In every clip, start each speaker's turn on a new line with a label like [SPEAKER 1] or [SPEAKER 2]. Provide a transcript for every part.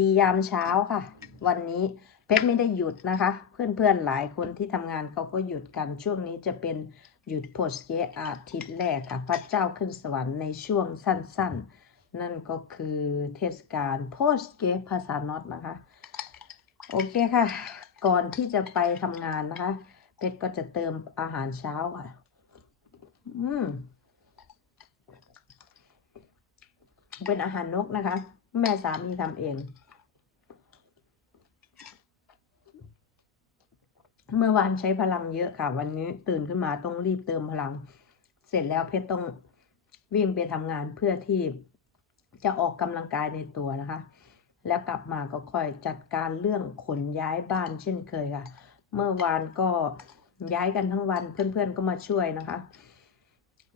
[SPEAKER 1] ดียามเช้าค่ะ วันนี้เพชรไม่ได้หยุดนะคะ เพื่อนๆหลายคนที่ทำงานเขาก็หยุดกันช่วงนี้จะเป็นหยุดโพสเกตอาทิตย์แรกค่ะ พระเจ้าขึ้นสวรรค์ในช่วงสั้น ๆ นั่นก็คือเทศกาลโพสเกตภาษานอตนะคะ โอเคค่ะ ก่อนที่จะไปทำงานนะคะ เพชรก็จะเติมอาหารเช้าค่ะ อืมเป็นอาหารนกนะคะ แม่สามีทำเอง เมื่อวานใช้พลังเยอะค่ะ วันนี้ตื่นขึ้นมาต้องรีบเติมพลัง เสร็จแล้วเพชรต้องวิ่งไปทำงานเพื่อที่จะออกกำลังกายในตัวนะคะ แล้วกลับมาก็ค่อยจัดการเรื่องขนย้ายบ้านเช่นเคยค่ะ เมื่อวานก็ย้ายกันทั้งวันเพื่อนๆก็มาช่วยนะคะ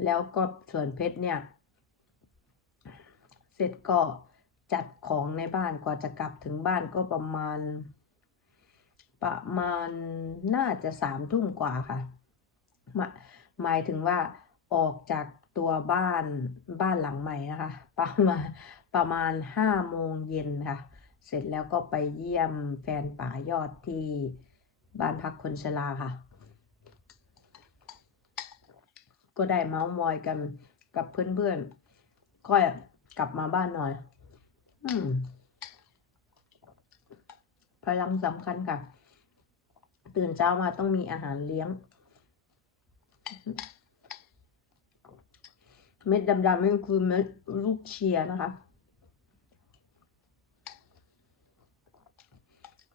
[SPEAKER 1] แล้วก็ส่วนเพชรเนี่ย เสร็จก็จัดของในบ้านกว่าจะกลับถึงบ้านก็ประมาณ ประมาณน่าจะสามทุ่มกว่าค่ะหมายหมายถึงว่าออกจากตัวบ้านบ้านหลังใหม่นะคะ ประมาณประมาณห้าโมงเย็นค่ะ เสร็จแล้วก็ไปเยี่ยมแฟนป่ายอดที่บ้านพักคนชราค่ะ ก็ได้เมาส์มอยกันกับเพื่อนๆก็กลับมาบ้านหน่อย อืมพลังสำคัญค่ะ ตื่นเช้ามาต้องมีอาหารเลี้ยง เม็ดดำๆนี่คือเม็ดลูกเชียนะคะ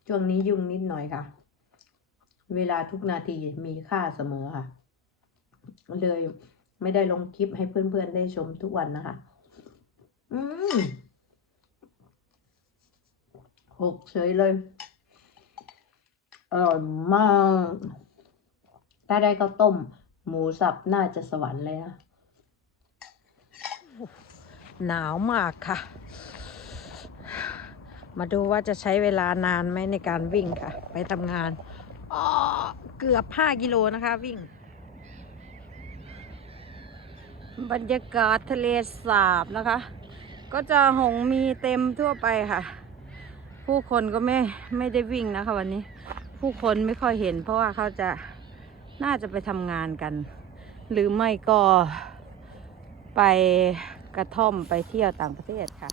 [SPEAKER 1] ช่วงนี้ยุ่งนิดหน่อยค่ะ เวลาทุกนาทีมีค่าเสมอค่ะ เลยไม่ได้ลงคลิปให้เพื่อนๆได้ชมทุกวันนะคะ อืมหกเฉยเลย อร่อยมาก ถ้าได้ข้าวต้ม หมูสับน่าจะสวรรค์เลยนะ หนาวมากค่ะ มาดูว่าจะใช้เวลานานไหมในการวิ่งค่ะ ไปทำงานเกือบ 5 กิโลนะคะ วิ่ง บรรยากาศทะเลสาบนะคะ ก็จะหงมีเต็มทั่วไปค่ะ ผู้คนก็ไม่ไม่ได้วิ่งนะคะวันนี้ ผู้คนไม่ค่อยเห็น เพราะว่าเขาจะน่าจะไปทำงานกัน หรือไม่ก็ไปกระท่อมไปเที่ยวต่างประเทศค่ะ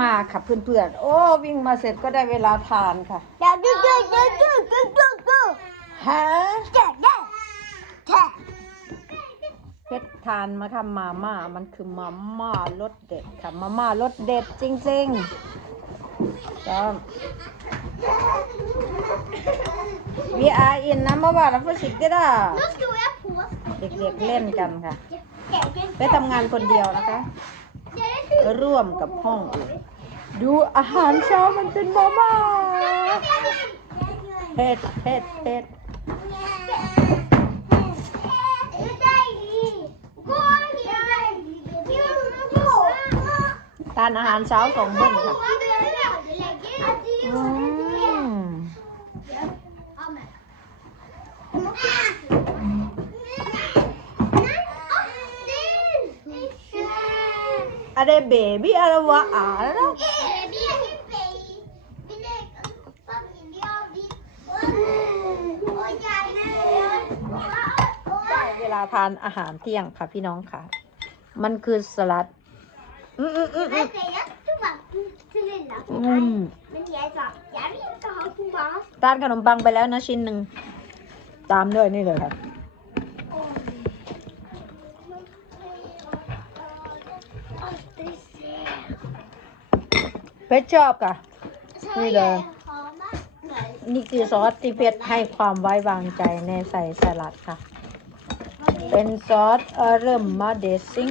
[SPEAKER 1] มาค่ะเพื่อนๆ โอ้ วิ่งมาเสร็จก็ได้เวลาทานค่ะ
[SPEAKER 2] Ja, du, du, du, du, du, du, du.
[SPEAKER 1] ฮะ
[SPEAKER 2] Ja, ja. Ja.
[SPEAKER 1] เพชร ทานมาค่ะมาม่ามันคือมาม่ารสเด็ดค่ะมาม่ารสเด็ดจริงๆจ้า We are in นะมาว่าแล้วผู้สิกได้ด่ะ
[SPEAKER 2] Nu står jag på.
[SPEAKER 1] เด็กๆเล่นกันค่ะ ไปทำงานคนเดียวนะคะ ร่วมกับห้องอื่นดูอาหารเช้ามันเป็นมาม่าเผ็ดเผ็ดเผ็ด ทานอาหารเช้าสองมื้อค่ะอืมอะไรเบบี้อะไรวะอ่าแล้วได้เวลาทานอาหารเที่ยงค่ะพี่น้องค่ะ มันคือสลัด อืมอืมอืมอืมอืม
[SPEAKER 2] Men jeg sa, jeg vil ikke ha tomat.
[SPEAKER 1] ทานขนมปังไปแล้วนะชิ้นหนึ่ง ตามด้วยนี่เลยค่ะ
[SPEAKER 2] Aldri se.
[SPEAKER 1] เพชรชอบค่ะ นี่เลย นี่คือซอสที่เพชรให้ความไว้วางใจในใส่สลัดค่ะ เป็นซอสเออเริ่มมาเดซิ่ง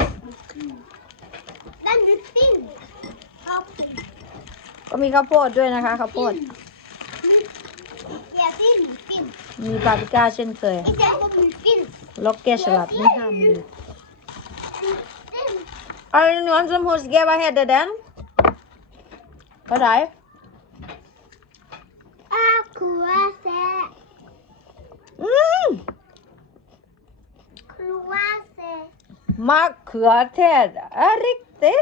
[SPEAKER 1] ก็มีข้าวโพดด้วยนะคะข้าวโพด
[SPEAKER 2] Ja, fin, fin.
[SPEAKER 1] มีปาปริก้าเช่นเคย
[SPEAKER 2] Ik heb ook een fin.
[SPEAKER 1] ล็อกเกสลัดนี่ห้ามมี I want some who's gave a head to them. All right.
[SPEAKER 2] Croissant. Mm. Croissant.
[SPEAKER 1] มะเขือเทศอะไรเตะ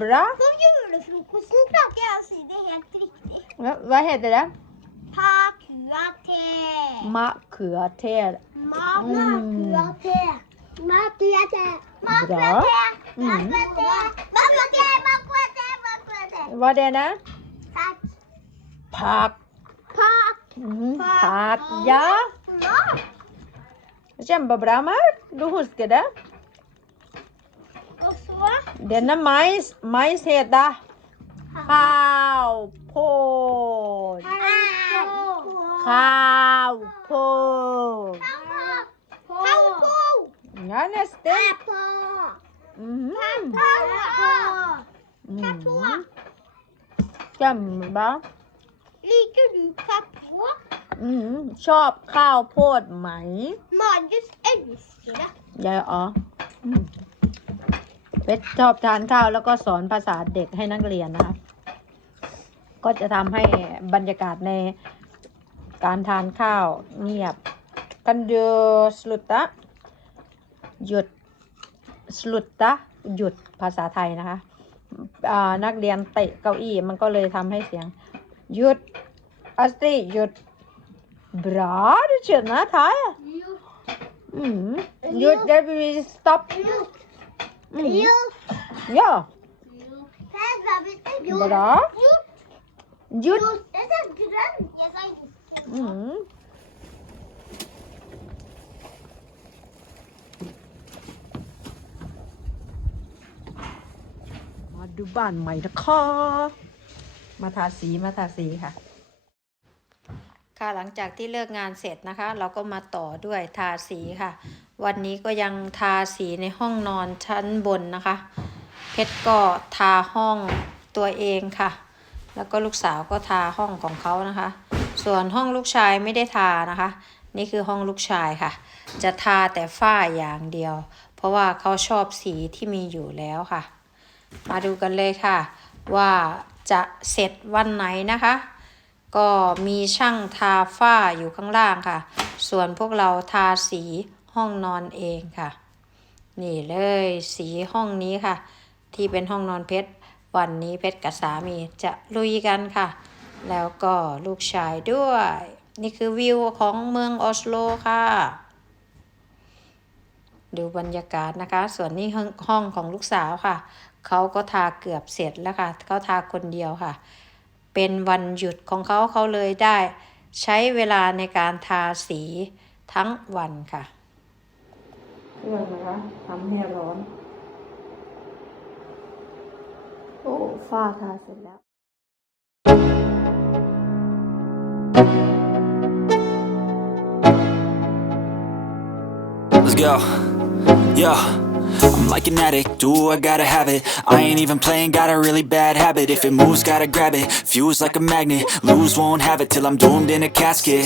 [SPEAKER 1] บรา
[SPEAKER 2] På julefrokosten klarte jeg å si det helt riktig.
[SPEAKER 1] Vad heter det?
[SPEAKER 2] Pakua-te.
[SPEAKER 1] มะเขือเทศ
[SPEAKER 2] Makua-te. Makua-te.
[SPEAKER 1] Bra. Mm.
[SPEAKER 2] Makua-te. Makua-te. Makua-te. Makua-te.
[SPEAKER 1] ว่าเดนะ
[SPEAKER 2] Takk.
[SPEAKER 1] ผัก
[SPEAKER 2] Pak.
[SPEAKER 1] อืมผักยา
[SPEAKER 2] Ja.
[SPEAKER 1] Kjempebra, Mar. Du husker det.
[SPEAKER 2] Og så
[SPEAKER 1] Denne mais, mais heter Kaupål. Kaupål.
[SPEAKER 2] Taco.
[SPEAKER 1] Ja, nesten.
[SPEAKER 2] Taco.
[SPEAKER 1] Mhm.
[SPEAKER 2] Taco.
[SPEAKER 1] Mhm. Kjempebra.
[SPEAKER 2] Liker du taco?
[SPEAKER 1] Mhm. ชอบข้าวโพดไหม
[SPEAKER 2] Marius elsker det.
[SPEAKER 1] ยายอ๋ออืม เพชรชอบทานข้าวแล้วก็สอนภาษาเด็กให้นักเรียนนะคะก็จะทำให้บรรยากาศในการทานข้าวเงียบกันเดสลุตตะหยุดสลุตตะหยุดภาษาไทยนะคะอ่านักเรียนเตะเก้าอี้มันก็เลยทำให้เสียงหยุดอัสติหยุด bra du kjenner Thai mm. หยุด det vil stop
[SPEAKER 2] Lukt.
[SPEAKER 1] mm.
[SPEAKER 2] Lukt.
[SPEAKER 1] ja
[SPEAKER 2] Her har vi det. Lukt.
[SPEAKER 1] bra หยุด
[SPEAKER 2] Lukt. Det er grønn. Jeg sa ikke.
[SPEAKER 1] mm. มาดูบ้านใหม่นะคะมาทาสีมาทาสีค่ะ ค่ะหลังจากที่เลิกงานเสร็จนะคะ เราก็มาต่อด้วยทาสีค่ะ วันนี้ก็ยังทาสีในห้องนอนชั้นบนนะคะ เพชรก็ทาห้องตัวเองค่ะ แล้วก็ลูกสาวก็ทาห้องของเขานะคะ ส่วนห้องลูกชายไม่ได้ทานะคะ นี่คือห้องลูกชายค่ะ จะทาแต่ฝ้าอย่างเดียว เพราะว่าเขาชอบสีที่มีอยู่แล้วค่ะ มาดูกันเลยค่ะ ว่าจะเสร็จวันไหนนะคะ ก็มีช่างทาฝ้าอยู่ข้างล่างค่ะ ส่วนพวกเราทาสี ห้องนอนเองค่ะ นี่เลยสีห้องนี้ค่ะ ที่เป็นห้องนอนเพชร วันนี้เพชรกับสามีจะลุยกันค่ะ แล้วก็ลูกชายด้วย นี่คือวิวของเมืองออสโลค่ะ ดูบรรยากาศนะคะ ส่วนนี้ห้องห้องของลูกสาวค่ะ เขาก็ทาเกือบเสร็จแล้วค่ะ เขาทาคนเดียวค่ะ เป็นวันหยุดของเขาเขาเลยได้ใช้เวลาในการทาสีทั้งวันค่ะ เครื่องนะคะทำให้ร้อน โอ้ฝ้าทาเสร็จแล้ว
[SPEAKER 3] Let's go. Yeah. I'm like an addict, do I gotta have it I ain't even playing, got a really bad habit If it moves, gotta grab it, fuse like a magnet Lose, won't have it till I'm doomed in a casket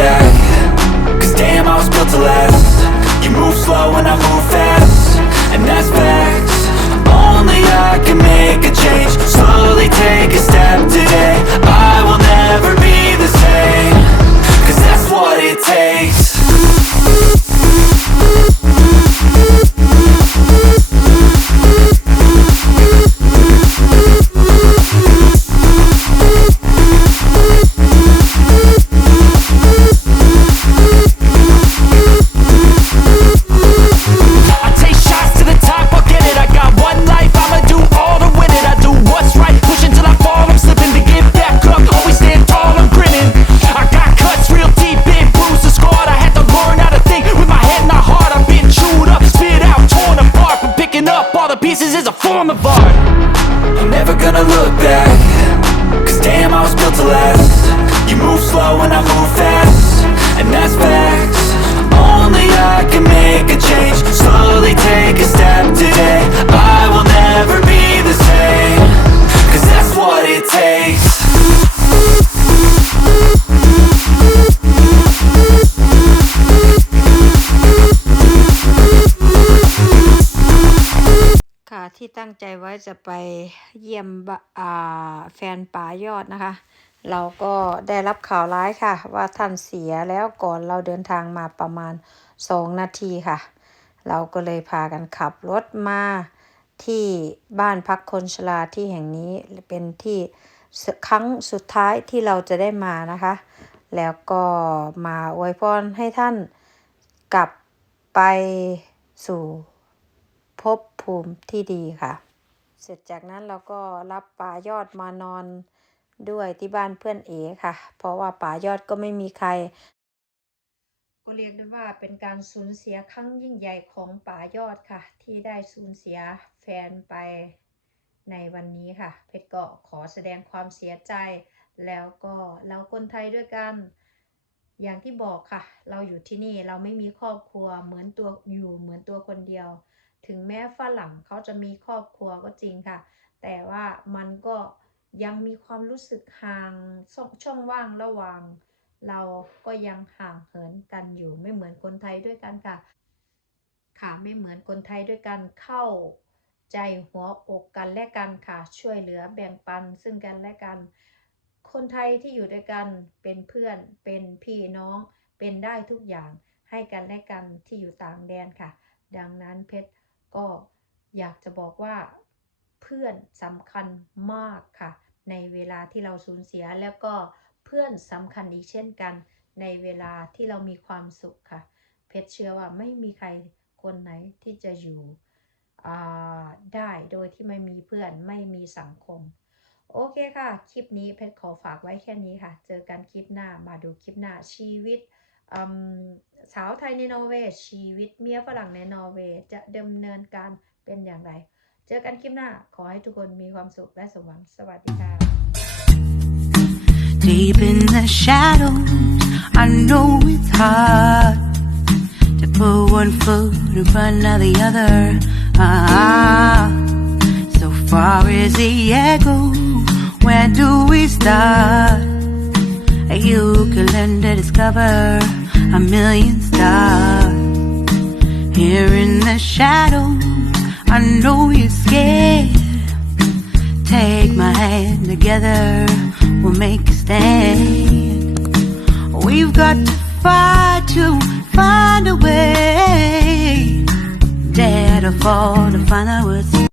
[SPEAKER 3] I move fast And that's facts. Only I can make a change. Slowly take a step today gonna
[SPEAKER 1] งใจไว้จะไปเยี่ยมแฟนป๋ายอดนะคะ เราก็ได้รับข่าวร้ายค่ะ ว่าท่านเสียแล้วก่อนเราเดินทางมาประมาณ 2 นาทีค่ะ เราก็เลยพากันขับรถมาที่บ้านพักคนชราที่แห่งนี้เป็นที่ครั้งสุดท้ายที่เราจะได้มานะคะ แล้วก็มาอวยพรให้ท่านกลับไปสู่ ภพภูมิที่ดีค่ะ เสร็จจากนั้นเราก็รับป่ายอดมานอนด้วยที่บ้านเพื่อนเอค่ะ เพราะว่าป่ายอดก็ไม่มีใคร ก็เรียกได้ว่าเป็นการสูญเสียครั้งยิ่งใหญ่ของป่ายอดค่ะ ที่ได้สูญเสียแฟนไปในวันนี้ค่ะ เพชรก็ขอแสดงความเสียใจ แล้วก็เราคนไทยด้วยกัน อย่างที่บอกค่ะ เราอยู่ที่นี่เราไม่มีครอบครัวเหมือนตัวอยู่เหมือนตัวคนเดียว ถึงแม้ฝรั่งเขาจะมีครอบครัวก็จริงค่ะ แต่ว่ามันก็ยังมีความรู้สึกห่างช่องช่องว่างระหว่าง เราก็ยังห่างเหินกันอยู่ไม่เหมือนคนไทยด้วยกันค่ะ ค่ะไม่เหมือนคนไทยด้วยกันเข้าใจหัวอกกันและกันค่ะ ช่วยเหลือแบ่งปันซึ่งกันและกัน คนไทยที่อยู่ด้วยกันเป็นเพื่อนเป็นพี่น้องเป็นได้ทุกอย่างให้กันและกันที่อยู่ต่างแดนค่ะ ดังนั้นเพชร ก็อยากจะบอกว่าเพื่อนสำคัญมากค่ะ ในเวลาที่เราสูญเสียแล้วก็เพื่อนสำคัญอีกเช่นกัน ในเวลาที่เรามีความสุขค่ะ เพชรเชื่อว่าไม่มีใครคนไหนที่จะอยู่ได้โดยที่ไม่มีเพื่อนไม่มีสังคม โอเคค่ะ คลิปนี้เพชรขอฝากไว้แค่นี้ค่ะ เจอกันคลิปหน้ามาดูคลิปหน้าชีวิต สาวไทยในนอร์เวย์ชีวิตเมียฝรั่งในนอร์เวย์จะดำเนินการเป็นอย่างไร เจอกันคลิปหน้า ขอให้ทุกคนมีความสุขและสมหวังสวัสดีค่ะ
[SPEAKER 4] Deep in the shadows, I know it's hard to put one foot in front of the other. Ah, so far as the echo, where do we start? You can learn to discover a million stars. Here in the shadows, I know you're scared. Take my hand together, we'll make a stand. We've got to fight to find a way. Dare to fall to find out what's